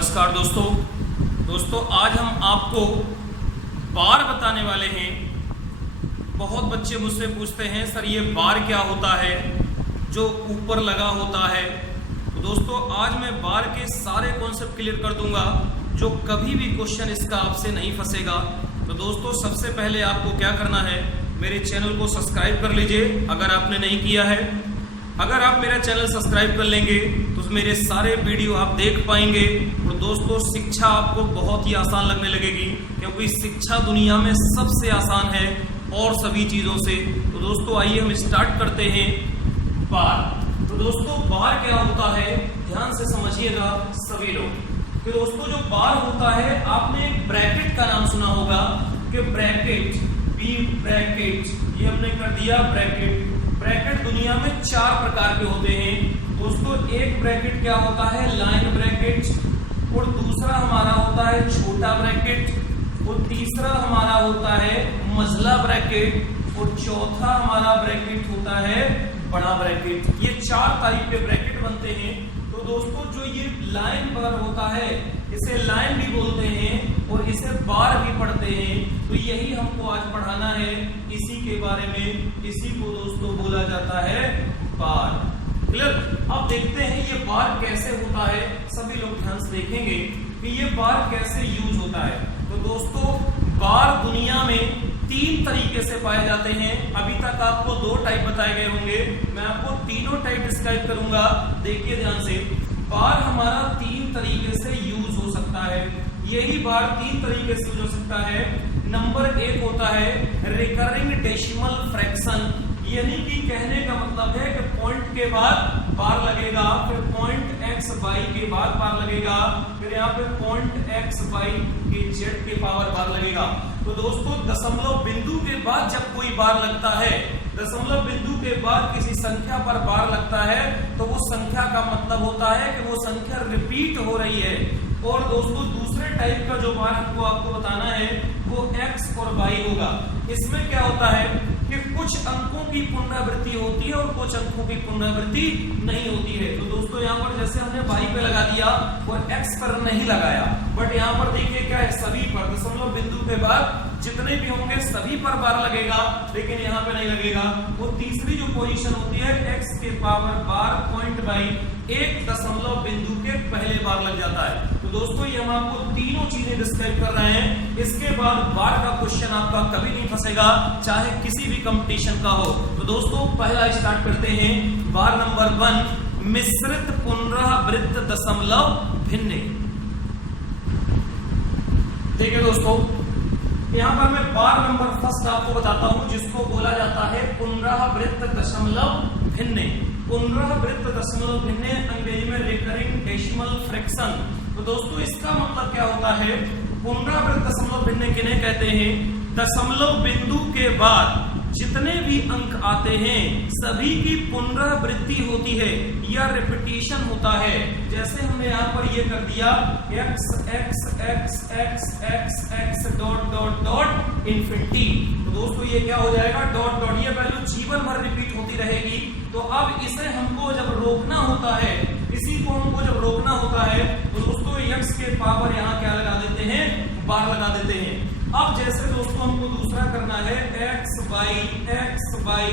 नमस्कार दोस्तों आज हम आपको बार बताने वाले हैं। बहुत बच्चे मुझसे पूछते हैं सर ये बार क्या होता है जो ऊपर लगा होता है। तो दोस्तों आज मैं बार के सारे कॉन्सेप्ट क्लियर कर दूंगा जो कभी भी क्वेश्चन इसका आपसे नहीं फंसेगा। तो दोस्तों सबसे पहले आपको क्या करना है, मेरे चैनल को सब्सक्राइब कर लीजिए अगर आपने नहीं किया है। अगर आप मेरा चैनल सब्सक्राइब कर लेंगे तो मेरे सारे वीडियो आप देख पाएंगे और दोस्तों शिक्षा आपको बहुत ही आसान लगने लगेगी, क्योंकि शिक्षा दुनिया में सबसे आसान है और सभी चीजों से। तो दोस्तों आइए हम स्टार्ट करते हैं बार। तो दोस्तों बार क्या होता है ध्यान से समझिएगा सभी लोग। तो दोस्तों जो बार होता है, आपने एक ब्रैकेट का नाम सुना होगा कि ब्रैकेट, बी ब्रैकेट, ये हमने कर दिया ब्रैकेट। ब्रैकेट दुनिया में 4 प्रकार के होते हैं दोस्तों। एक ब्रैकेट क्या होता है, लाइन ब्रैकेट, और दूसरा हमारा होता है छोटा ब्रैकेट, और तीसरा हमारा होता है मझला ब्रैकेट, और चौथा हमारा ब्रैकेट होता है बड़ा ब्रैकेट। ये 4 टाइप के ब्रैकेट बनते हैं। तो दोस्तों जो ये लाइन बार होता है इसे लाइन भी बोलते हैं और इसे बार भी पढ़ते हैं। तो यही हमको आज पढ़ाना है, इसी के बारे में। इसी को दोस्तों बोला जाता है बार। क्लियर? अब देखते हैं ये बार कैसे होता है। सभी लोग ध्यान से देखेंगे कि ये बार कैसे यूज होता है। तो दोस्तों बार दुनिया में 3 तरीके से पाए जाते हैं। अभी तक आपको 2 टाइप बताए गए होंगे, मैं आपको तीनों टाइप डिस्क्राइब करूंगा। देखिए ध्यान से, बार हमारा 3 तरीके से यूज हो सकता है। यही बार 3 तरीके से यूज हो सकता है। नंबर 1 होता है रिकरिंग डेसिमल फ्रैक्शन, यानी कि कहने का मतलब है कि पॉइंट के बाद बार लगेगा, फिर पॉइंट एक्स वाई के बाद बार लगेगा, फिर यहाँ पे पॉइंट एक्स वाई के जेड के पावर बार लगेगा। तो दोस्तों दशमलव बिंदु के बाद जब कोई बार लगता है, दशमलव बिंदु के बाद किसी संख्या पर बार लगता है, तो वो संख्या का मतलब होता है कि वो संख्या रिपीट हो रही है। और दोस्तों दूसरे टाइप का जो बार हमको आपको बताना है वो एक्स और वाई होगा। इसमें क्या होता है कि कुछ अंकों की पुनरावृत्ति होती है और कुछ अंकों की पुनरावृत्ति नहीं होती है। तो दोस्तों यहाँ पर जैसे हमने वाई पे लगा दिया और एक्स पर नहीं लगाया, बट यहाँ पर देखिए क्या है, सभी पर दशमलव बिंदु के बाद जितने भी होंगे सभी पर बार लगेगा, लेकिन यहाँ पे नहीं लगेगा। वो तीसरी जो पोजीशन होती है एक्स के पावर बार पॉइंट बाई एक दशमलव बिंदु के पहले बार लग जाता है। तो दोस्तों ये हम आपको तीनों चीजें डिस्क्राइब कर रहे हैं। इसके बाद बार का क्वेश्चन आपका कभी नहीं फंसेगा, चाहे किसी भी कंपटीशन का हो। तो दोस्तों पहला स्टार्ट करते हैं। बार नंबर 1 मिश्रित पुनरावृत्त दशमलव भिन्न। ठीक है दोस्तों, यहाँ पर मैं बार नंबर 1 आपको बताता हूं, जिसको बोला जाता है पुनरावृत्त दशमलव भिन्न। पुनरावृत्त दशमलव भिन्न अंग्रेजी में रिकरिंग डेसिमल फ्रैक्शन। तो दोस्तों इसका मतलब क्या होता है, पुनरावृत्त दशमलव भिन्न किन्हें कहते हैं, दशमलव बिंदु के बाद जितने भी अंक आते हैं सभी की पुनरावृत्ति होती है या रिपीटिशन होता है। जैसे हमने यहाँ पर ये कर दिया x x x x x x dot dot dot infinity. तो दोस्तों ये क्या हो जाएगा, डॉट डॉट, ये वैल्यू जीवन भर रिपीट होती रहेगी। तो अब इसे हमको जब रोकना होता है, इसी को हमको जब रोकना होता है, तो दोस्तों x के पावर यहाँ क्या लगा देते हैं, बार लगा देते हैं। अब जैसे दोस्तों हमको दूसरा करना है x y x y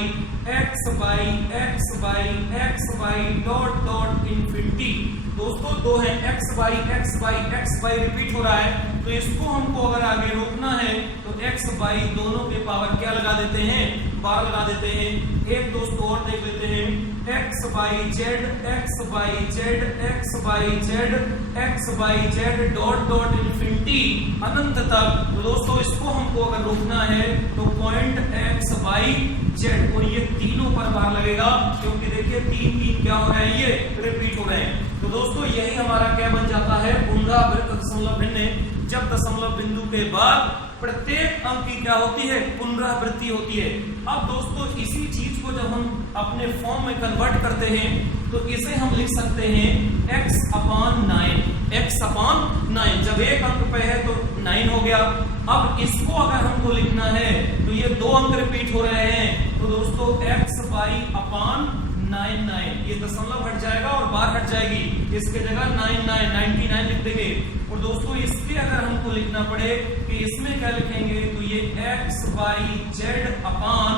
x y x y x y dot dot infinity. दोस्तों 2 है x y x y x y repeat हो रहा है। तो इसको हमको अगर आगे रोकना है तो x y दोनों के पावर क्या लगा देते हैं, बार लगा देते हैं। एक दोस्तों और देख लेते हैं x y z x y z x y z x y z dot dot infinity अनंत तक। तो दोस्तों इसको हमको अगर रोकना है तो पॉइंट x y z, और ये तीनों पर बार लगेगा, क्योंकि देखिए 3 क्या हो रहा है, ये रिपीट हो रहे हैं। तो दोस्तों यही हमारा क्या बन जाता है, पुनरावृत्त दशमलव भिन्न। जब दशमलव बिंदु के बाद प्रत्येक अंक की क्या होती है, पुनरावृत्ति होती है। अब दोस्तों इसी चीज को जब हम अपने फॉर्म में कन्वर्ट करते हैं तो इसे हम लिख सकते हैं x अपान 9। x अपान 9, जब एक अंक पे है तो 9 हो गया। अब इसको अगर हमको लिखना है तो ये 2 अंक रिपीट हो रहे हैं, तो दोस्तों x y अपान 9 9, ये दशमलव हट जाएगा और बार हट जाएगी। इसके जगह 99 लिख देंगे। और दोस्तों इसके अगर हमको लिखना पड़े कि इसमें क्या लिखेंगे तो ये x y z अपान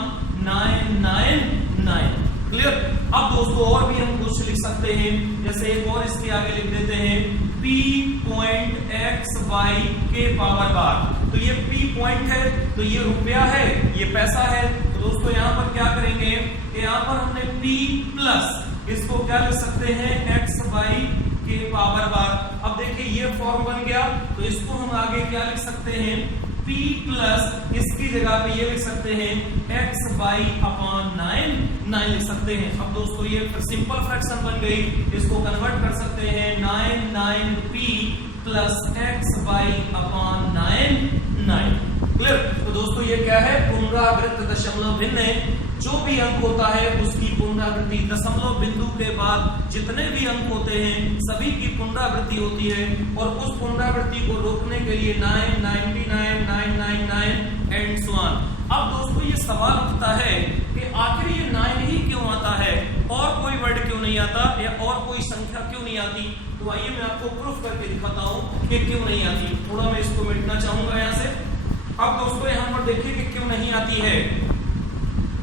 999। क्लियर। अब दोस्तों और भी हम कुछ लिख सकते हैं, जैसे एक और इसके आगे लिख देते हैं p पॉइंट x y के पावर बार। तो ये p पॉइंट है, तो ये रुपया है, ये पैसा है। तो दोस्तों यहाँ पर क्या करेंगे कि यहाँ पर हमने p प्लस इसको क्या लिख सकते हैं x y के पावर बार। अब देखिए ये फॉर्म बन गया, तो इसको हम आगे क्या लिख सकते हैं p प्लस इसकी जगह पे ये लिख सकते हैं x y अपान 9 लिख सकते हैं। अब दोस्तों ये सिंपल फ्रैक्शन बन गई, इसको कन्वर्ट कर सकते हैं 99p प्लस x y अपान 9। क्लियर। तो दोस्तों ये क्या है पुनरावृत्त दशमलव भिन्न। जो भी अंक होता है उसकी पुनरावृत्ति दशमलव बिंदु के बाद जितने भी अंक होते हैं सभी की पुनरावृत्ति होती है, और उस पुनरावृत्ति को रोकने के लिए 9, 99, 999 एंड सो ऑन। अब दोस्तों ये सवाल उठता है कि आखिर ये 9 ही क्यों आता है, और कोई वर्ड क्यों नहीं आता, या और कोई संख्या क्यों नहीं आती। तो आइए मैं आपको प्रूफ करके दिखाता हूँ कि क्यों नहीं आती। थोड़ा मैं इसको मिटना चाहूंगा यहाँ से। अब दोस्तों यहाँ पर देखिए कि क्यों नहीं आती है।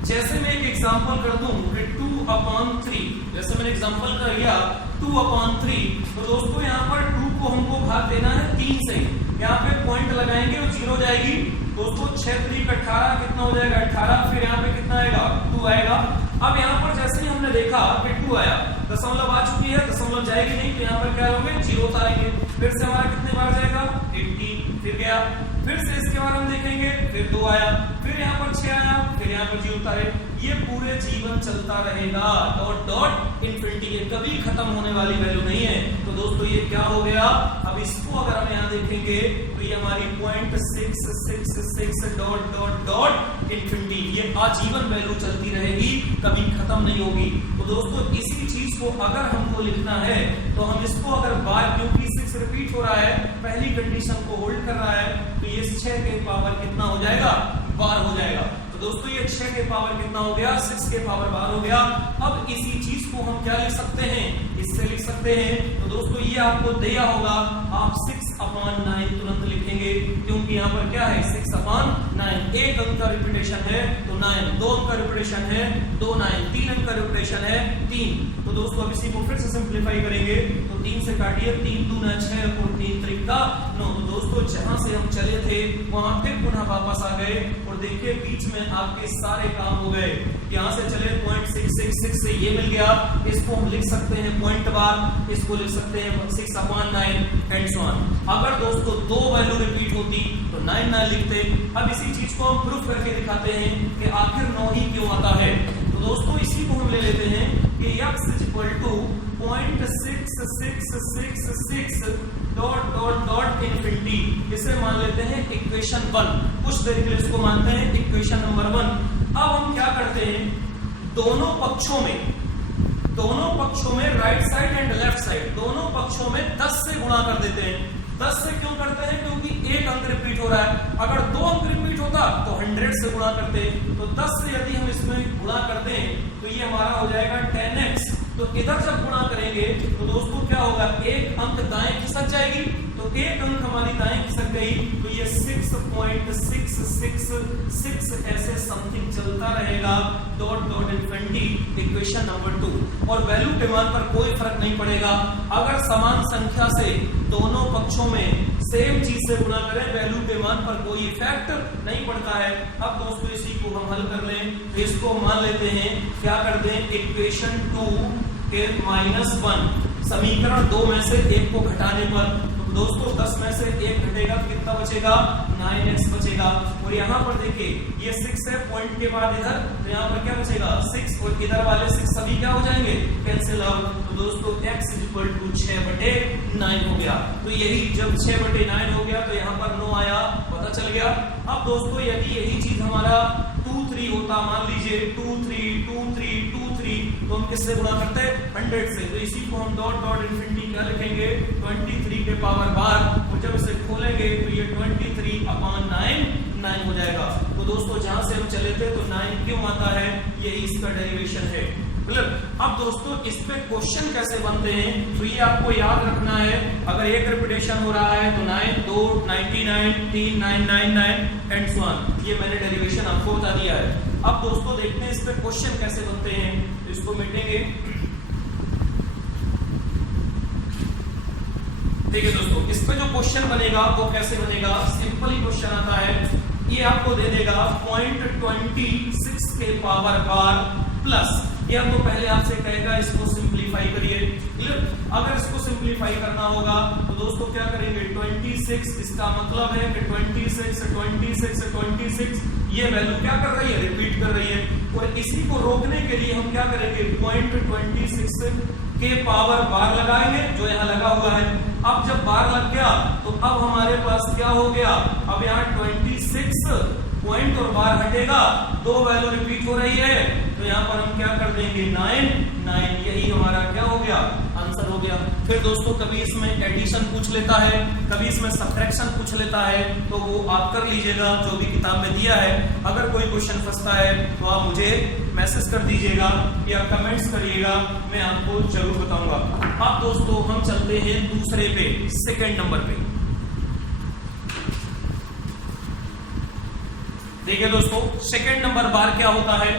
जैसे मैं एक एग्जांपल कर दूं कि 2/3, जैसे मैंने एग्जांपल कर लिया 2/3, तो दोस्तों यहाँ पर 2 को हमको भाग देना है 3 से। यहाँ पे पॉइंट लगाएंगे और 0 जाएगी। दोस्तों 6 3 18 कितना हो जाएगा 18, फिर यहाँ पे कितना आएगा 2 आएगा। अब यहाँ पर जैसे ही हमने देखा कि 2 आया, दशमलव आ चुकी है, दशमलव जाएगी नहीं, तो यहाँ पर क्या होंगे 0 उतारेंगे। फिर से हमारा कितने बार जाएगा 80, फिर गया, फिर से इसके बाद हम देखेंगे फिर 2 आया, फिर यहाँ पर 6 आया, फिर यहाँ पर 0 उतारे। ये पूरे जीवन चलता रहेगा, डॉट डॉट इन्फिनिटी, ये कभी खत्म होने वाली वैल्यू नहीं है। तो दोस्तों ये क्या हो गया, अब इसको अगर हम यहाँ देखेंगे तो ये हमारी 0.666 डॉट डॉट डॉट इन्फिनिटी, ये आजीवन वैल्यू चलती रहेगी, कभी खत्म नहीं होगी। तो दोस्तों इसी चीज को अगर हमको लिखना है तो हम इसको अगर बार, क्योंकि 6 रिपीट हो रहा है, पहली कंडीशन को होल्ड कर रहा है, तो ये 6 के पावर कितना हो जाएगा 12 हो जाएगा। तो दोस्तों ये 6 के पावर कितना हो गया 6 के पावर 12 हो गया। अब इसी चीज को हम क्या लिख सकते हैं, इससे लिख सकते हैं। तो दोस्तों ये आपको दिया होगा, आप 6/9 तुरंत लिखेंगे, क्योंकि यहाँ पर क्या है 6/9। एक अंक का रिपीटेशन है तो 9, 2 अंक का रिपीटेशन है 2 9, 3 अंक का रिपीटेशन है 3। तो दोस्तों अब इसी को फिर से सिंप्लीफाई करेंगे, तो 3 से काटिए, 3 दूना 6 और 3 त्रिका 9। तो दोस्तों जहां से हम चले थे वहां फिर पुनः वापस आ गए, और देखिए बीच में आपके सारे काम हो गए। यहाँ से चले 0.666 से ये मिल गया, इसको हम लिख सकते हैं पॉइंट बार, इसको लिख सकते हैं 6/9 एंड सो ऑन। अगर दोस्तों 2 वैल्यू रिपीट होती तो 9 लिखते। अब इसी चीज को हम प्रूफ करके दिखाते हैं कि आखिर 9 ही क्यों आता है। तो दोस्तों इसी को हम ले लेते हैं कि x = 0.6666 dot dot dot infinity, इसे मान लेते हैं इक्वेशन 1। कुछ देर के लिए इसको मानते हैं इक्वेशन नंबर 1। अब हम क्या करते हैं, दोनों पक्षों में right side and left side, दोनों पक्षों में 10 से गुणा कर देते हैं। 10 से क्यों करते हैं, क्योंकि एक अंक रिपीट हो रहा है। अगर 2 अंक रिपीट होता तो 100 से गुणा करते, तो 10 से यदि हम इसमें गुणा करते हैं तो ये हमारा हो जाएगा 10x। तो इधर जब गुणा करेंगे तो दोस्तों क्या होगा, एक अंक दाएं खिसक जाएगी, तो एक अंक हमारी दाएं खिसक गई, तो ये 6.666 ऐसे समथिंग चलता रहेगा dot dot infinity, equation number 2। और वैल्यू के मान पर कोई फर्क नहीं पड़ेगा। अगर समान संख्या से दोनों पक्षों में सेम चीज से गुणा करें, वैल्यू के मान पर कोई इफेक्ट नहीं पड़ता है। अब दोस्तों इसी को हम हल कर लें, तो इसको मान लेते हैं, क्या कर दें, इक्वेशन 2 के -1, समीकरण 2 में से 1 को घटाने पर, तो दोस्तों 10 में से 1 घटेगा तो कितना बचेगा 9x बचेगा। और यहाँ पर देखिए ये 6 है, पॉइंट के बाद इधर, तो यहाँ पर क्या बचेगा 6, और इधर वाले 6 सभी क्या हो जाएंगे कैंसिल आउट। तो दोस्तों x = 6/9 हो गया। तो यही जब 6/9 हो गया तो यहाँ पर 9 आया, पता चल गया। अब दोस्तों यदि यही चीज हमारा 2 3 होता, मान लीजिए 2 3 2 3 2 3, तो हम किससे गुणा करते हैं 100 से। तो इसी को हम डॉट डॉट इन्फिनिटी क्या लिखेंगे 23 के पावर बार, और जब इसे खोलेंगे तो ये 23/9 हो जाएगा। तो दोस्तों जहां से हम चले थे तो 9 क्यों आता है, यही इसका डेरिवेशन है। मतलब अब दोस्तों इस पे क्वेश्चन कैसे बनते हैं तो ये आपको याद रखना है। अगर एक रिपीटेशन हो रहा है तो 9, 2, 99, 3, 999 एंड सो ऑन। ये मैंने डेरिवेशन आपको बता दिया है। अब दोस्तों देखते हैं इस पे क्वेश्चन कैसे बनते हैं। इसको मिटेंगे। देखिए दोस्तों इस पे जो क्वेश्चन बनेगा वो कैसे बनेगा, सिंपल ही क्वेश्चन आता है। ये आपको दे देगा 0.26 के पावर बार प्लस, ये आपको पहले आपसे कहेगा इसको सिंपलीफाई करिए। क्लियर? अगर इसको सिंपलीफाई करना होगा तो दोस्तों क्या करेंगे, 26, इसका मतलब है कि 26 ये वैल्यू क्या कर रही है, रिपीट कर रही है। और इसी को रोकने के लिए हम क्या करेंगे, 0.26 के पावर बार लगाएंगे जो यहाँ लगा हुआ है। अब जब बार लग गया तो अब हमारे पास क्या हो गया, अब यहाँ 26 पॉइंट और बार हटेगा, दो वैल्यू रिपीट हो रही है तो यहाँ पर हम क्या कर देंगे 9, यही हमारा क्या हो गया, आंसर हो गया। फिर दोस्तों कभी इसमें एडिशन पूछ लेता है, कभी इसमें सब्ट्रैक्शन पूछ लेता है, तो वो आप कर लीजिएगा जो भी किताब में दिया है। अगर कोई क्वेश्चन फंसता है तो आप मुझे मैसेज कर दीजिएगा या कमेंट्स करिएगा, मैं आपको जरूर बताऊंगा। अब दोस्तों हम चलते हैं दूसरे पे, सेकेंड नंबर पे। देखिए दोस्तों सेकेंड नंबर बार क्या होता है,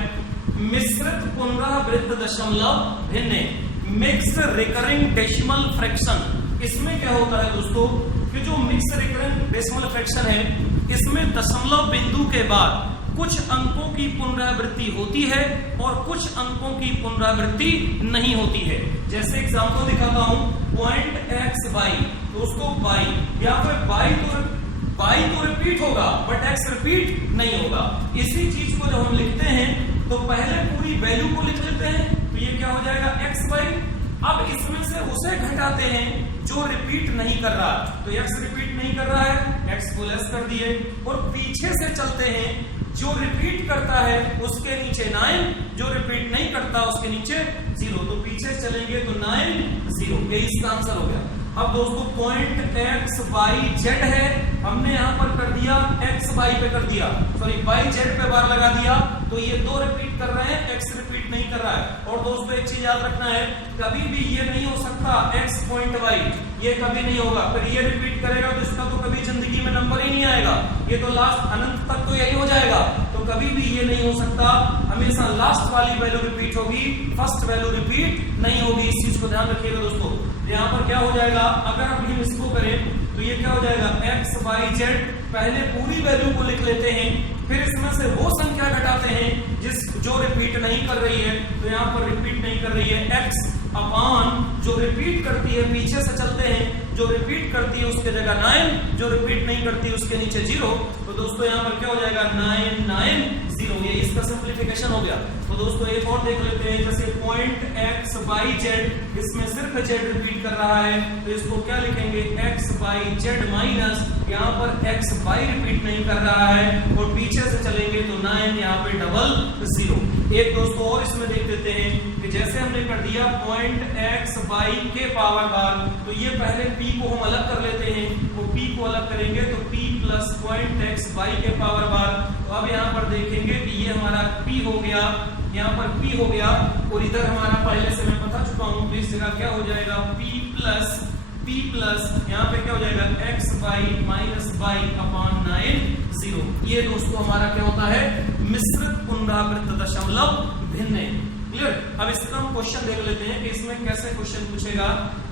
मिश्रित पुनरावृत्त दशमलव भिन्न, मिक्स्ड रिकरिंग डेसिमल फ्रैक्शन। इसमें क्या होता है दोस्तों कि जो मिक्स रिकरिंग डेसिमल फ्रैक्शन है इसमें दशमलव बिंदु के बाद कुछ अंकों की पुनरावृत्ति होती है और कुछ अंकों की पुनरावृत्ति नहीं होती है। जैसे एग्जांपल दिखाता हूं, पॉइंट एक्स बाई, तो उसको बाई या फिर बाई तो रिपीट होगा बट एक्स रिपीट नहीं होगा। इसी चीज को जब हम लिखते हैं तो पहले पूरी वैल्यू को लिख लेते हैं, तो ये क्या हो जाएगा एक्स बाई। अब इसमें से उसे घटाते हैं जो रिपीट नहीं कर रहा, तो एक्स रिपीट नहीं कर रहा है, एक्स को लेस कर दिए, और पीछे से चलते हैं, जो रिपीट करता है उसके नीचे 9, जो रिपीट नहीं करता उसके नीचे 0, तो पीछे चलेंगे तो 9, 0, ये इसका आंसर हो गया। अब दोस्तों पॉइंट एक्स बाई जेड है, हमने यहां पर कर दिया एक्स बाई पे कर दिया, सॉरी बाई जेड पे बार लगा दिया, तो ये दो रिपीट कर रहे हैं, एक्स रिपीट नहीं कर रहा है। और दोस्तों एक चीज याद रखना है, कभी भी ये नहीं हो सकता एक्स पॉइंट वाई, ये कभी नहीं होगा। फिर ये रिपीट करेगा तो इसका तो कभी जिंदगी में नंबर ही नहीं आएगा, ये तो लास्ट अनंत तक तो यही हो जाएगा। तो कभी भी ये नहीं हो सकता, हमेशा लास्ट वाली वैल्यू रिपीट होगी, फर्स्ट वैल्यू रिपीट नहीं होगी। इस चीज को ध्यान रखिएगा दोस्तों। यहाँ पर क्या हो जाएगा, अगर हम भी इसको करें तो ये क्या हो जाएगा एक्स वाई जेड, पहले पूरी वैल्यू को लिख लेते हैं, फिर इसमें से वो संख्या घटाते हैं जो रिपीट नहीं कर रही है, तो यहाँ पर रिपीट नहीं कर रही है एक्स अपॉन जो रिपीट करती है, पीछे से चलते हैं, जो रिपीट करती है उसके जगह 9, जो रिपीट नहीं करती उसके नीचे 0, तो दोस्तों यहाँ पर क्या हो जाएगा 9, 9, 0, ये इसका सिंपलीफिकेशन हो गया। तो दोस्तों एक और देख लेते हैं, जैसे पॉइंट एक्स बाई जेड, इसमें सिर्फ जेड रिपीट कर रहा है, तो इसको क्या लिखेंगे एक्स बाई जेड माइनस, यहाँ पर एक्स बाई रिपीट नहीं कर रहा है, और पीछे से चलेंगे तो 9, यहाँ पे डबल 0। एक दोस्तों और इसमें देख लेते हैं कि जैसे हमने कर दिया पॉइंट एक्स बाई के पावर बार, तो ये पहले p को हम अलग कर लेते हैं, तो p को अलग करेंगे तो p plus point x by के पावर बार। तो अब यहाँ पर देखेंगे कि ये हमारा p हो गया, यहाँ पर p हो गया, और इधर हमारा पहले से मैं बता चुका हूँ, तो इस जगह क्या हो जाएगा p प्लस यहाँ पे क्या हो जाएगा x by minus by upon 9, 0। ये दोस्तों हमारा क्या होता है, मिश्रित पुनरावृत्त दशमलव भिन्न। क्लियर? अब इसका हम क्वेश्चन देख लेते हैं कि इसमें कैसे क्वेश्चन पूछेगा।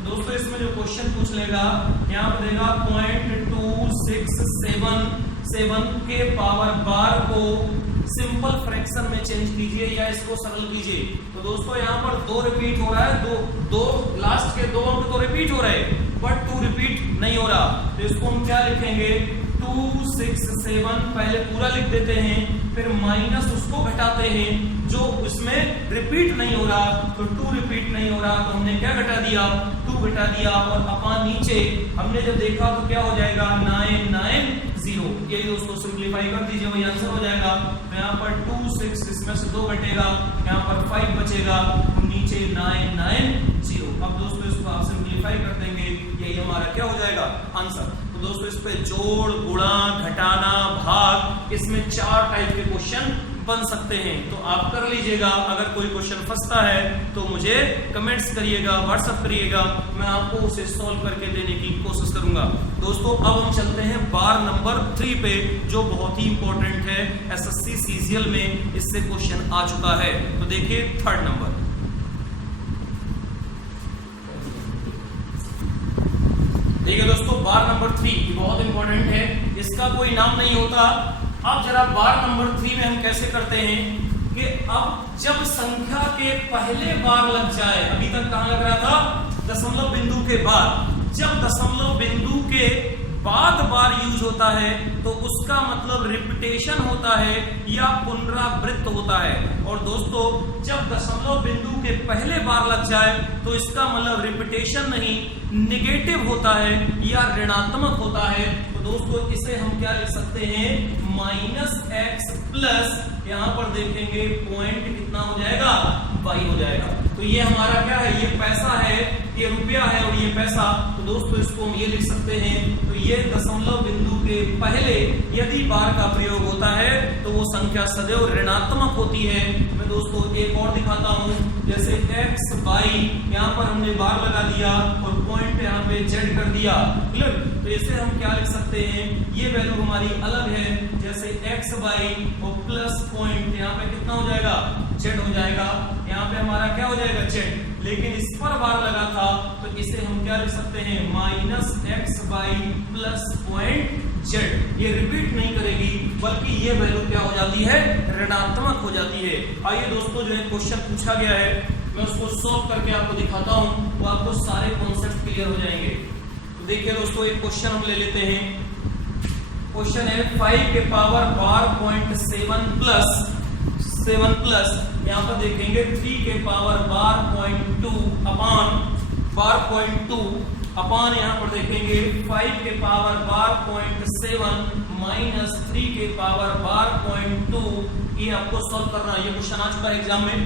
दोस्तों इसमें जो क्वेश्चन पूछ लेगा, यहाँ पर देगा 0.2677 के पावर बार को सिंपल फ्रैक्शन में चेंज कीजिए या इसको सरल कीजिए। तो दोस्तों यहाँ पर 2 रिपीट हो रहा है, दो लास्ट के 2 अंक तो रिपीट हो रहे हैं बट 2 रिपीट नहीं हो रहा, तो इसको हम क्या लिखेंगे 267, पहले पूरा लिख देते हैं, फिर माइनस उसको घटाते हैं जो उसमें रिपीट नहीं हो रहा, तो 2 रिपीट नहीं हो रहा, तो हमने क्या घटा दिया 2 घटा दिया, और अपॉन नीचे हमने जब देखा तो क्या हो जाएगा 9, 9, 0। यही दोस्तों सिंपलीफाई कर दीजिए, वही आंसर हो जाएगा। तो यहाँ पर 2, 6, इसमें से 2 घटेगा, यहाँ पर 5 बचेगा, नीचे 9, 9, 0। अब दोस्तों इसको आप सिंपलीफाई कर देंगे, यही हमारा क्या हो जाएगा आंसर। तो दोस्तों इस पे जोड़, गुणा, घटाना, भाग, इसमें 4 टाइप के क्वेश्चन बन सकते हैं। तो आप कर लीजिएगा। अगर कोई क्वेश्चन फंसता है तो मुझे कमेंट्स करिएगा, व्हाट्सएप करिएगा, मैं आपको उसे सॉल्व करके देने की कोशिश करूंगा। दोस्तों अब हम चलते हैं बार नंबर 3 पे, जो बहुत ही इंपॉर्टेंट है, एसएससी सीजीएल में इससे क्वेश्चन आ चुका है। तो देखिए 3rd नंबर, देखिए दोस्तों बार नंबर 3 बहुत इंपॉर्टेंट है, इसका कोई नाम नहीं होता। अब जरा बार नंबर 3 में हम कैसे करते हैं कि अब जब संख्या के पहले बार लग जाए, अभी तक कहां लग रहा था, दशमलव बिंदु के बाद, जब दशमलव बिंदु के बाद बार यूज होता है तो उसका मतलब रिपीटेशन होता है या पुनरावृत्त होता है। और दोस्तों जब दशमलव बिंदु के पहले बार लग जाए तो इसका मतलब रिपीटेशन नहीं, निगेटिव होता है या ऋणात्मक होता है। तो दोस्तों इसे हम क्या लिख सकते हैं, -x प्लस, यहां पर देखेंगे पॉइंट कितना हो जाएगा, y हो जाएगा। तो ये हमारा क्या है, ये पैसा है, ये रुपया है और ये पैसा। तो दोस्तों इसको हम ये लिख सकते हैं। तो ये दशमलव बिंदु के पहले यदि बार का प्रयोग होता है तो वो संख्या सदैव ऋणात्मक होती है। मैं दोस्तों एक और दिखाता हूं, जैसे x y, यहाँ पर हमने बार लगा दिया और पॉइंट यहाँ पे z कर दिया, क्लियर। तो इसे हम क्या लिख सकते हैं, ये वैल्यू हमारी अलग है, जैसे x y और प्लस पॉइंट यहाँ पे कितना हो जाएगा, z हो जाएगा। यहाँ पे हमारा क्या हो जाएगा, z, लेकिन इस पर बार लगा था तो इसे हम क्या लिख सकते हैं, -xy प्लस पॉइंट z। ये रिपीट नहीं करेगी बल्कि ये वैल्यू क्या हो जाती है, ऋणात्मक हो जाती है। आइए दोस्तों जो है क्वेश्चन पूछा गया है मैं उसको सॉल्व करके आपको दिखाता हूं, तो आपको सारे कॉन्सेप्ट क्लियर हो जाएंगे। तो देखिए दोस्तों एक क्वेश्चन हम ले लेते हैं। क्वेश्चन है 5 के पावर बार 0.7 प्लस यहाँ पर देखेंगे 3 के पावर बार 0.2 अपान बार 0.2 अपान यहाँ पर देखेंगे 5 के पावर बार 0.7 माइनस 3 के पावर बार 0.2। ये आपको सॉल्व करना है, ये क्वेश्चन आ चुका है एग्जाम में।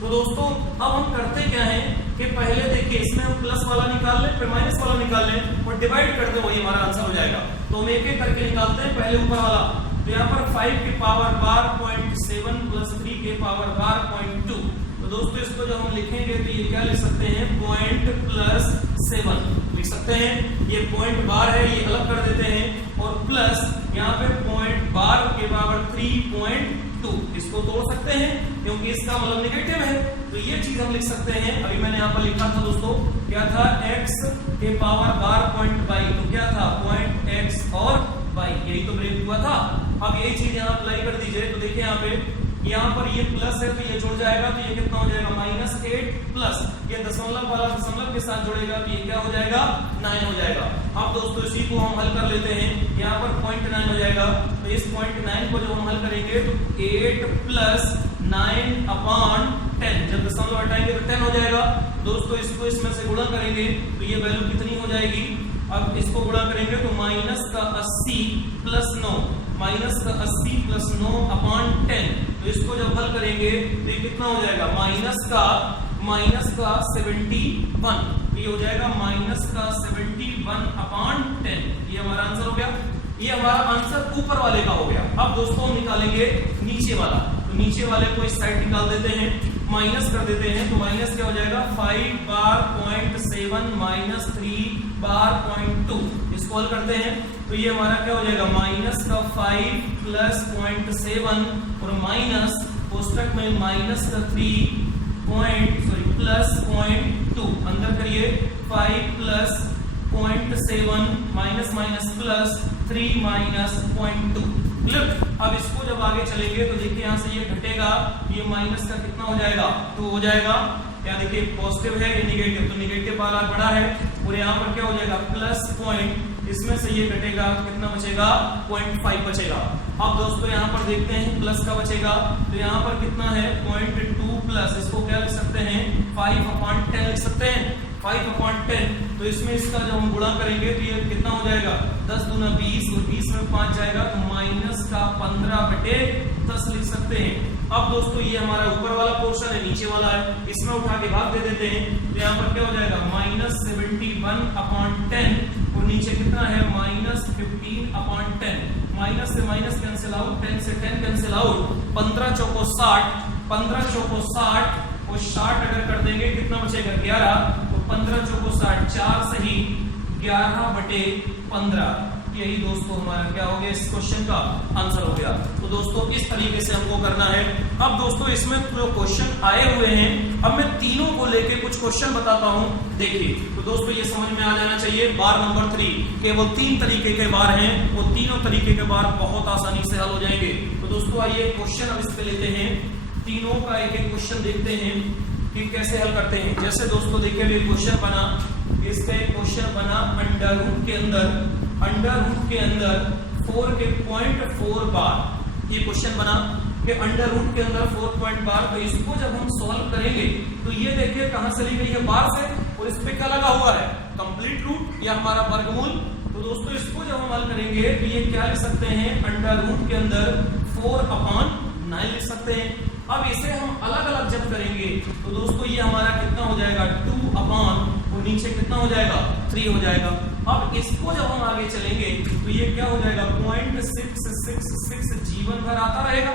तो दोस्तों अब हम करते क्या है कि पहले देखिए इसमें हम प्लस वाला निकाल लें, फिर माइनस वाला निकाल लें और डिवाइड कर दें, वही हमारा आंसर हो जाएगा। तो हम एक एक करके निकालते हैं, पहले ऊपर वाला। तो यहाँ पर 5 के पावर बार 0.7 प्लस 3 के पावर बार 0.2। तो दोस्तों इसको जब हम लिखेंगे तो ये क्या लिख सकते हैं, पॉइंट प्लस 7 लिख सकते हैं। ये पॉइंट बार है, ये अलग कर देते हैं, और प्लस यहाँ पे पॉइंट बार के पावर 3.2, इसको तोड़ सकते हैं क्योंकि इसका मतलब निगेटिव है। तो ये चीज हम लिख सकते हैं। अभी मैंने यहाँ पर लिखा था दोस्तों, क्या था, x के पावर बार 0.y, तो क्या था, पॉइंट x और y, यही तो ब्रेक हुआ था। अब यही चीज यहाँ अप्लाई कर दीजिए। तो देखिए यहाँ पे, यहाँ पर ये प्लस है तो ये जुड़ जाएगा, तो ये कितना हो जाएगा, -8 प्लस ये दशमलव वाला दशमलव के साथ जुड़ेगा तो ये क्या हो जाएगा, 9 हो जाएगा। अब दोस्तों इसी को हम हल कर लेते हैं। यहाँ पर 0.9 हो जाएगा, तो इस 0.9 को जब हम हल करेंगे तो 8 प्लस 9 अपान 10, जब दशमलव हटाएंगे तो 10 हो जाएगा। दोस्तों इसको इसमें से गुणा करेंगे तो ये वैल्यू कितनी हो जाएगी, अब इसको गुणा करेंगे तो -80 प्लस 9, -80 प्लस 9 अपान 10। तो इसको जब हल करेंगे तो ये कितना हो जाएगा, माइनस का 71, ये हो जाएगा -71 अपान 10। ये हमारा आंसर हो गया। ये हमारा आंसर ऊपर वाले का हो गया। अब दोस्तों हम निकालेंगे नीचे वाला। तो नीचे वाले को इस साइड निकाल देते हैं, माइनस कर देते हैं। तो माइनस क्या हो जाएगा, 5 बार 0.7 माइनस 3 बार 0.2, इसको हल करते हैं। तो ये हमारा क्या हो जाएगा, -5 प्लस 0.7 और माइनस कोष्टक में -3 प्लस 0.2, अंदर करिए, 5 plus 0.7 minus minus plus 3 minus 0.2, clear. अब इसको जब आगे चलेंगे तो देखिए यहाँ से ये घटेगा, ये माइनस का कितना हो जाएगा, तो हो जाएगा, यहाँ देखिए पॉजिटिव है, ये निगेटिव, तो निगेटिव वाला बड़ा है, और यहाँ पर क्या हो जाएगा, प्लस पॉइंट, इसमें से ये घटेगा, कितना बचेगा, 0.5 बचेगा। अब दोस्तों यहाँ पर देखते हैं प्लस का बचेगा, तो यहाँ पर कितना है, 0.2 प्लस, इसको क्या लिख सकते हैं, 5/10 लिख सकते हैं, 5/10। तो इसमें इसका जब हम गुणा करेंगे तो ये कितना हो जाएगा, 10 दूना 20, और 20 में 5 जाएगा तो -15/10 लिख सकते हैं। अब दोस्तों ये हमारा ऊपर वाला पोर्शन है, नीचे वाला है, इसमें उठा के भाग दे देते हैं। तो यहाँ पर क्या हो जाएगा, -71/10, और नीचे कितना है -15/10, माइनस से माइनस कैंसिल आउट, 10 से 10 कैंसिल आउट, 15 चौको 60, 15 चौको 60 और 60 अगर कर देंगे कितना बचेगा 11, तो 15 चौको 60, 4 सही 11/15। यही दोस्तों हमारा क्या हो गया, इस क्वेश्चन का आंसर हो गया। तो दोस्तों इस तरीके से हमको करना है। अब दोस्तों इसमें जो क्वेश्चन आए हुए हैं, अब मैं तीनों को लेके कुछ क्वेश्चन बताता हूं, देखिए। तो दोस्तों ये समझ में आ जाना चाहिए। बार नंबर 3 केवल 3 तरीके के बार हैं, वो तीनों तरीके के बार बहुत आसानी से हल हो जाएंगे। तो दोस्तों आइए क्वेश्चन अब इस पे लेते हैं, तीनों का एक एक क्वेश्चन देखते हैं कि कैसे हल करते हैं। जैसे दोस्तों देखिए क्वेश्चन बना, इसका एक क्वेश्चन बना अंडर रूट के अंदर 4 के 0.4 बार। ये क्वेश्चन बना कि अंडर रूट के अंदर 4 पॉइंट बार। तो इसको जब हम सॉल्व करेंगे तो ये देखिए कहां से ली गई है, बार से, और इस पे क्या लगा हुआ है, कंप्लीट रूट या हमारा वर्गमूल। तो दोस्तों इसको जब हम हल करेंगे तो ये क्या लिख सकते हैं, अंडर रूट के अंदर 4/9 लिख सकते हैं। अब इसे हम अलग अलग जब करेंगे तो दोस्तों ये हमारा कितना हो जाएगा 2/, और नीचे कितना हो जाएगा 3 हो जाएगा। अब इसको जब हम आगे चलेंगे तो ये क्या हो जाएगा 0.666 जीवन भर आता रहेगा,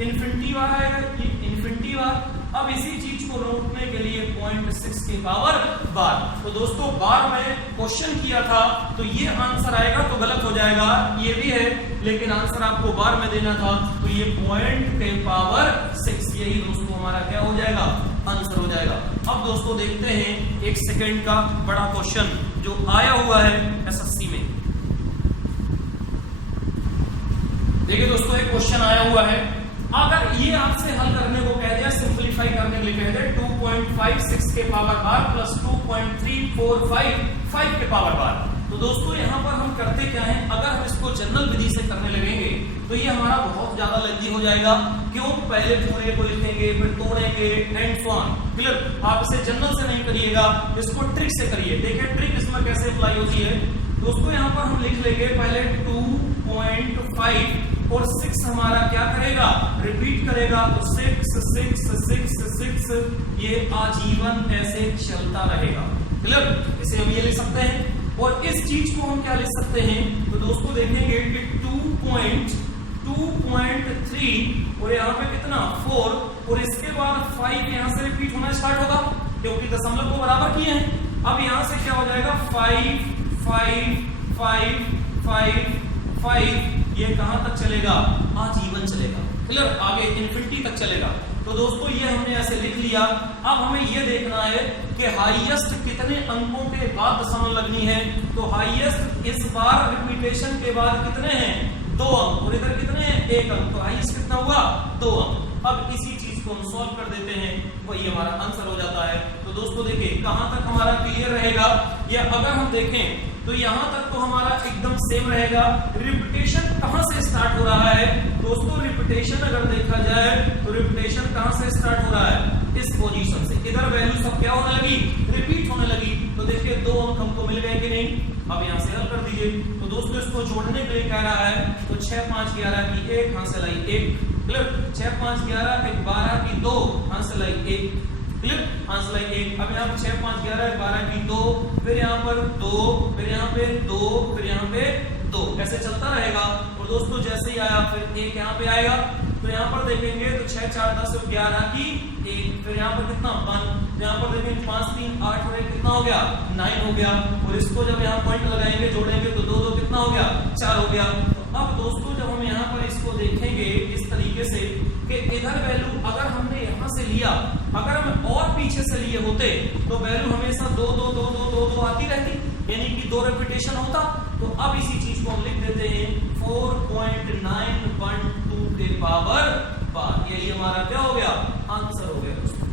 इन्फिनिटी बार आएगा, ये इन्फिनिटी बार। अब इसी चीज को रोकने के लिए 0.6 के पावर बार। तो दोस्तों बार में क्वेश्चन किया था तो ये आंसर आएगा तो गलत हो जाएगा, ये भी है, लेकिन आंसर आपको बार में देना था तो ये 0.6, यही दोस्तों हमारा क्या हो जाएगा, आंसर हो जाएगा। अब दोस्तों देखते हैं 1 सेकेंड का बड़ा क्वेश्चन जो आया हुआ है एसएससी में। देखिए दोस्तों एक क्वेश्चन आया हुआ है, अगर ये आपसे हल करने को कह दिया, सिंपलीफाई करने के लिए कह दिया 2.56 के पावर बार प्लस 2.345 के पावर बार। तो दोस्तों यहाँ पर हम करते क्या है, अगर हम इसको जनरल विधि से करने लगेंगे तो ये हमारा बहुत ज्यादा लेंथी हो जाएगा। क्यों, पहले पूरे को लिखेंगे फिर तोड़ेंगे एंड सो ऑन। क्लियर, आप इसे जनरल से नहीं करिएगा, इसको ट्रिक से करिए। देखिए ट्रिक इसमें कैसे अप्लाई होती है। दोस्तों यहाँ पर हम लिख लेंगे पहले 2.5 और 6 हमारा क्या करेगा, रिपीट करेगा, तो 6 6 6 6 ये आजीवन ऐसे चलता रहेगा। क्लियर, इसे हम ये लिख सकते हैं। और इस चीज को हम क्या लिख सकते हैं, तो दोस्तों देखेंगे कि 2.3 और यहाँ पे कितना 4 और इसके बाद 5 यहाँ से रिपीट होना स्टार्ट होगा क्योंकि दशमलव को बराबर किए हैं। अब यहाँ से क्या हो जाएगा 5 5 5 5 5, ये कहां तक चलेगा, आजीवन चलेगा। क्लियर, आगे इन्फिनिटी तक चलेगा। तो दोस्तों ये हमने ऐसे लिख लिया। अब हमें ये देखना है कि हाईएस्ट कितने अंकों के बाद दशमलव लगनी है। तो हाईएस्ट इस बार रिपीटेशन के बाद कितने हैं, 2 अंक, और इधर कितने हैं, 1 अंक। तो हाईएस्ट कितना हुआ, 2 अंक। अब इसी चीज को हम सॉल्व कर देते हैं, वही हमारा आंसर हो जाता है। तो दोस्तों देखिए कहां तक हमारा क्लियर रहेगा, या अगर हम देखें तो यहां तक तो हमारा एकदम सेम रहेगा। रिपीटेशन कहां से स्टार्ट हो रहा है दोस्तों, रिपीटेशन अगर देखा जाए तो रिपीटेशन कहां से स्टार्ट हो रहा है, इस पोजीशन से। इधर वैल्यू सब क्या होने लगी, रिपीट होने लगी। तो देखिए 2 अंक हमको मिल गए कि नहीं। अब यहां से हल कर दीजिए। तो दोस्तों इसको जोड़ने के लिए कह रहा है, तो 6 5 11 की 1 हासिल आई 1। क्लियर, 6 5 11 1 12 की 2 हासिल आई 1। क्लियर, हासिल आई 1। अब यहाँ पे 6 5 11 12 की 2, फिर यहाँ पर 2, फिर यहाँ पे 2, फिर यहाँ पे 2, ऐसे चलता रहेगा। और दोस्तों जैसे ही आया फिर 1 यहाँ पे आएगा। तो यहाँ पर देखेंगे तो 6 4 10 और 11 की 1, फिर यहाँ पर कितना 1, यहाँ पर देखेंगे 5 3 8 और 1 कितना हो गया, 9 हो गया। और इसको जब यहाँ पॉइंट लगाएंगे जोड़ेंगे तो 2 2 कितना हो गया, 4 हो गया। तो अब दोस्तों जब हम यहाँ पर इसको देखेंगे इस तरीके से कि इधर वैल्यू अगर हमने यहाँ से लिया, अगर हम और पीछे से लिए होते तो वैल्यू हमेशा 2 2 2 2 2 2 आती रहती, यानी कि 2 रिपीटेशन होता। तो अब इसी चीज को हम लिख देते हैं 4.912 के पावर बार। यही हमारा क्या हो गया, आंसर हो गया दोस्तों।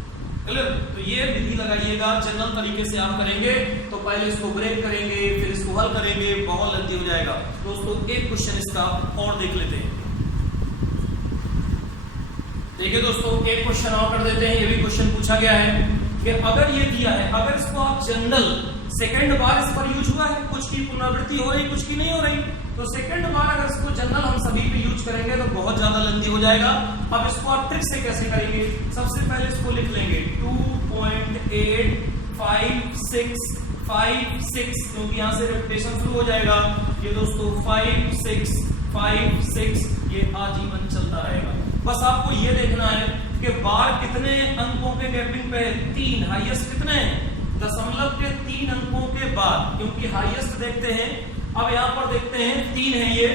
क्लियर, तो ये विधि लगाइएगा, जनरल तरीके से आप करेंगे तो पहले इसको ब्रेक करेंगे फिर इसको हल करेंगे, बहुत लंबी हो जाएगा। दोस्तों एक क्वेश्चन इसका और देख लेते हैं। देखिए दोस्तों एक क्वेश्चन और कर देते हैं। ये भी क्वेश्चन पूछा गया है कि अगर ये दिया है, अगर इसको आप जनरल सेकंड बार इस पर यूज हुआ है, कुछ की पुनरावृत्ति हो रही कुछ की नहीं हो रही, तो सेकंड बार अगर इसको जनरल हम सभी पे यूज करेंगे तो बहुत ज्यादा लंबी हो जाएगा। अब इसको आप ट्रिक से कैसे करेंगे, सबसे पहले इसको लिख लेंगे 2.856 5 6, क्योंकि यहाँ से रिपीटेशन शुरू हो जाएगा। ये दोस्तों 5 6 5 6 ये आजीवन चलता रहेगा। बस आपको ये देखना है कि बार कितने अंकों के गैपिंग पे है, 3। हाईएस्ट कितने हैं, दशमलव के 3 अंकों के बाद, क्योंकि हाईएस्ट देखते हैं। अब यहाँ पर देखते हैं 3 है, ये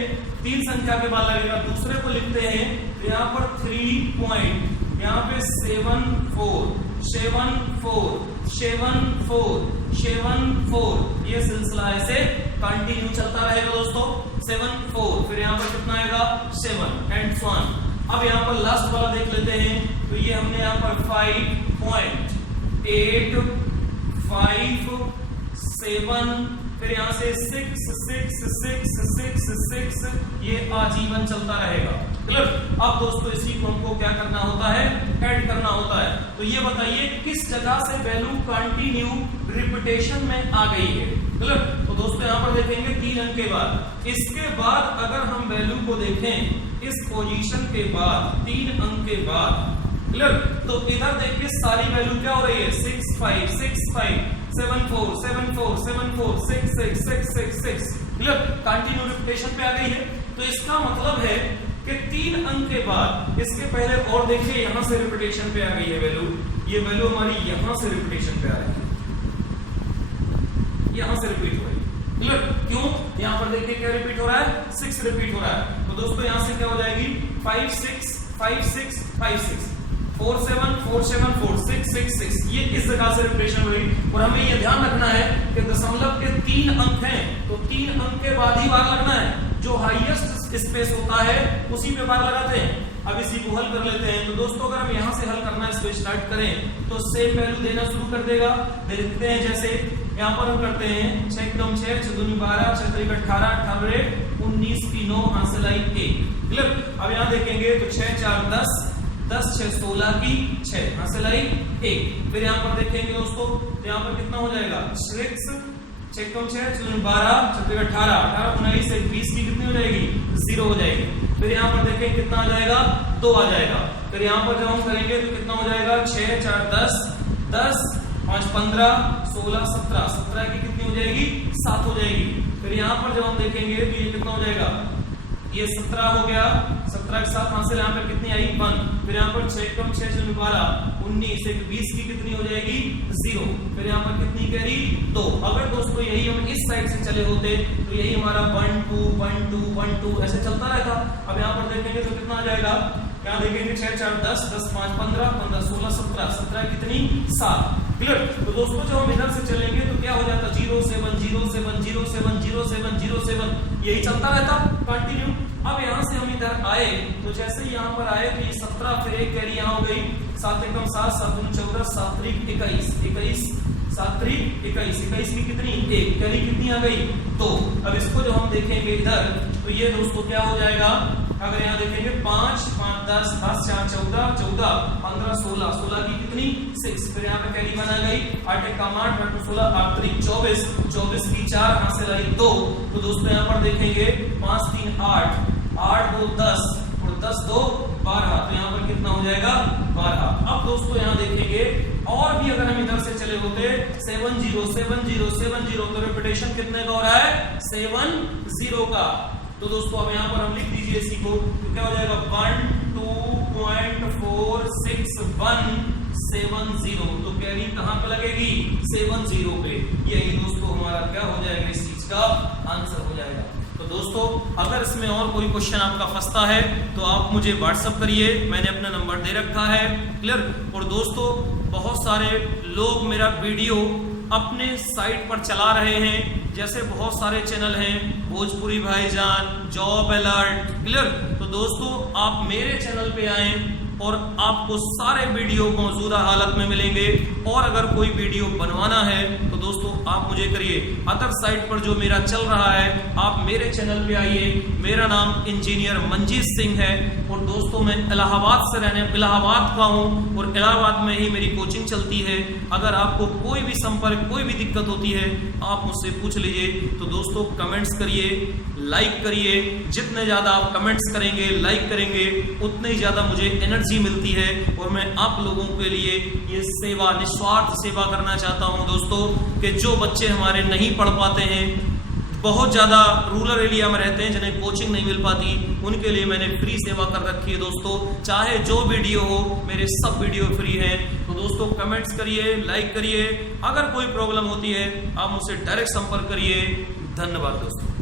3 संख्या के बाद लगेगा। दूसरे को लिखते हैं तो यहाँ पर 3 पॉइंट, यहाँ पे 7 4 7 4 7 4 7 4, ये सिलसिला ऐसे कंटिन्यू चलता रहेगा दोस्तों। 7 4, फिर यहाँ पर कितना आएगा 7 एंड सो ऑन। अब यहाँ पर लास्ट वाला देख लेते हैं, तो ये हमने यहाँ पर 5.8 5 7, फिर यहाँ से 6 6 6 6 6, ये आजीवन चलता रहेगा। क्लियर। अब दोस्तों इसी को हमको क्या करना होता है, ऐड करना होता है। तो ये बताइए किस जगह से वैल्यू कंटिन्यू रिपीटेशन में आ गई है। क्लियर। तो दोस्तों यहाँ पर देखेंगे 3 अंक के बाद, इसके बाद अगर हम वैल्यू को देखें इस पोजीशन के बाद 3 अंक के बाद, क्लियर, तो इधर देखिए सारी वैल्यू क्या हो रही है, 6 5 6 5 7 4 7 4 7 4 6 6 6 6 6, क्लियर, कंटिन्यू रिपीटेशन पे आ गई है। तो इसका मतलब है कि 3 अंक के बाद, इसके पहले और देखिए यहां से रिपीटेशन पे आ गई है वैल्यू, ये वैल्यू हमारी यहां से रिपीटेशन पे आ रही है, यहां से रिपीट हो रही है। क्लियर। क्यों, यहां पर देखिए क्या रिपीट हो रहा है, 6 रिपीट हो रहा है। तो दोस्तों यहां से क्या हो जाएगी 5 6 5 6 5 6 4 7 4 7 4 6 6 6, ये इस जगह से रिपीटेशन हो रही। और हमें ये ध्यान रखना है कि दशमलव के 3 अंक हैं, तो 3 अंक के बाद ही बार लगना है। जो हाईएस्ट स्पेस होता है उसी पे बार लगाते हैं। अब इसी को हल कर लेते हैं। तो दोस्तों अगर हम यहां से हल करना इसको स्टार्ट करें तो सेम वैल्यू देना शुरू कर देगा। देखते हैं जैसे यहाँ पर हम करते हैं 6 कम 6 6 दूनी 12 6 3 18 18 19 की 9 हासिल आई 1। क्लियर। अब यहाँ देखेंगे तो 6 4 10 10 6 16 की 6 हासिल आई 1। फिर यहाँ पर देखेंगे दोस्तों तो यहाँ पर कितना हो जाएगा 6 कम 6 12 6 18 18 19 से 20 की कितनी हो जाएगी 0 हो जाएगी। फिर यहाँ पर देखें कितना आ जाएगा 2 आ जाएगा। फिर यहाँ पर जब हम करेंगे तो कितना हो जाएगा 6 4 10 10 5 15 16 17 17 की कितनी हो जाएगी 7 हो जाएगी। फिर यहाँ पर जब हम देखेंगे तो ये कितना हो जाएगा, ये 17 हो गया, 17 के साथ हासिल यहाँ पर कितनी आई 1। फिर यहाँ पर 6 कम 6 12 19 से 20 की कितनी हो जाएगी 0। फिर यहाँ पर कितनी कैरी 2। अगर दोस्तों यही हम इस साइड से चले होते तो यही हमारा 1 2 1 2 1 2 ऐसे चलता रहता। अब यहाँ पर देखेंगे तो कितना आ जाएगा, यहाँ देखेंगे 6 4 10 10 5 15 15 16 17 17 कितनी 7। क्लियर। तो दोस्तों जब हम इधर से चलेंगे तो क्या हो जाता 0 7 0 7 0 7 0 7 0 7, यही चलता रहता कंटिन्यू। अब यहाँ से हम इधर आए तो जैसे ही यहाँ पर आए तो ये 17 फिर एक कैरी यहाँ हो गई 7 एकम 7 7 दूनी 14 7 3 21 21 7 3 21 21 की कितनी 1 कैरी कितनी आ गई 2। अब इसको जो हम देखेंगे इधर तो ये दोस्तों क्या हो जाएगा, अगर यहाँ देखेंगे 5 5 10 10 4 14 14 15 16 16 की कितनी 6। फिर यहाँ पे कैरी बना गई 8 एक कम 8 8 16 8 3 24 24 की 4 हासिल आई 2। तो दोस्तों यहाँ पर देखेंगे 5 3 8 8 2 10 और 10 2 12, तो यहाँ पर कितना हो जाएगा 12। अब दोस्तों यहाँ देखेंगे और भी अगर हम इधर से चले होते 7 0 7 0 7 0, तो रिपीटेशन कितने का हो रहा है 7 0 का। तो दोस्तों अब यहाँ पर हम लिख दीजिए इसी को, तो क्या हो जाएगा 1 2.4 6 1 7 0। तो कैरी कहाँ पे लगेगी 7 0 पे। यही दोस्तों हमारा क्या हो जाएगा, इस चीज का आंसर हो जाएगा। तो दोस्तों अगर इसमें और कोई क्वेश्चन आपका फंसता है तो आप मुझे व्हाट्सअप करिए, मैंने अपना नंबर दे रखा है। क्लियर। और दोस्तों बहुत सारे लोग मेरा वीडियो अपने साइट पर चला रहे हैं, जैसे बहुत सारे चैनल हैं भोजपुरी भाईजान, जॉब अलर्ट। क्लियर। तो दोस्तों आप मेरे चैनल पे आएं और आपको सारे वीडियो मौजूदा हालत में मिलेंगे। और अगर कोई वीडियो बनवाना है तो दोस्तों आप मुझे करिए। अदर साइट पर जो मेरा चल रहा है आप मेरे चैनल पे आइए। मेरा नाम इंजीनियर मंजीत सिंह है और दोस्तों मैं इलाहाबाद का हूँ और इलाहाबाद में ही मेरी कोचिंग चलती है। अगर आपको कोई भी संपर्क कोई भी दिक्कत होती है आप मुझसे पूछ लीजिए। तो दोस्तों कमेंट्स करिए, लाइक करिए। जितने ज्यादा आप कमेंट्स करेंगे लाइक करेंगे उतने ही ज्यादा मुझे एनर्जी मिलती है और मैं आप लोगों के लिए ये सेवा निस्वार्थ सेवा करना चाहता हूं दोस्तों कि जो बच्चे बच्चे हमारे नहीं पढ़ पाते हैं, बहुत ज़्यादा रूरल एरिया में रहते हैं जिन्हें कोचिंग नहीं मिल पाती, उनके लिए मैंने फ्री सेवा कर रखी है दोस्तों। चाहे जो वीडियो हो, मेरे सब वीडियो फ्री हैं। तो दोस्तों कमेंट्स करिए, लाइक करिए, अगर कोई प्रॉब्लम होती है आप मुझसे डायरेक्ट संपर्क करिए। धन्यवाद दोस्तों।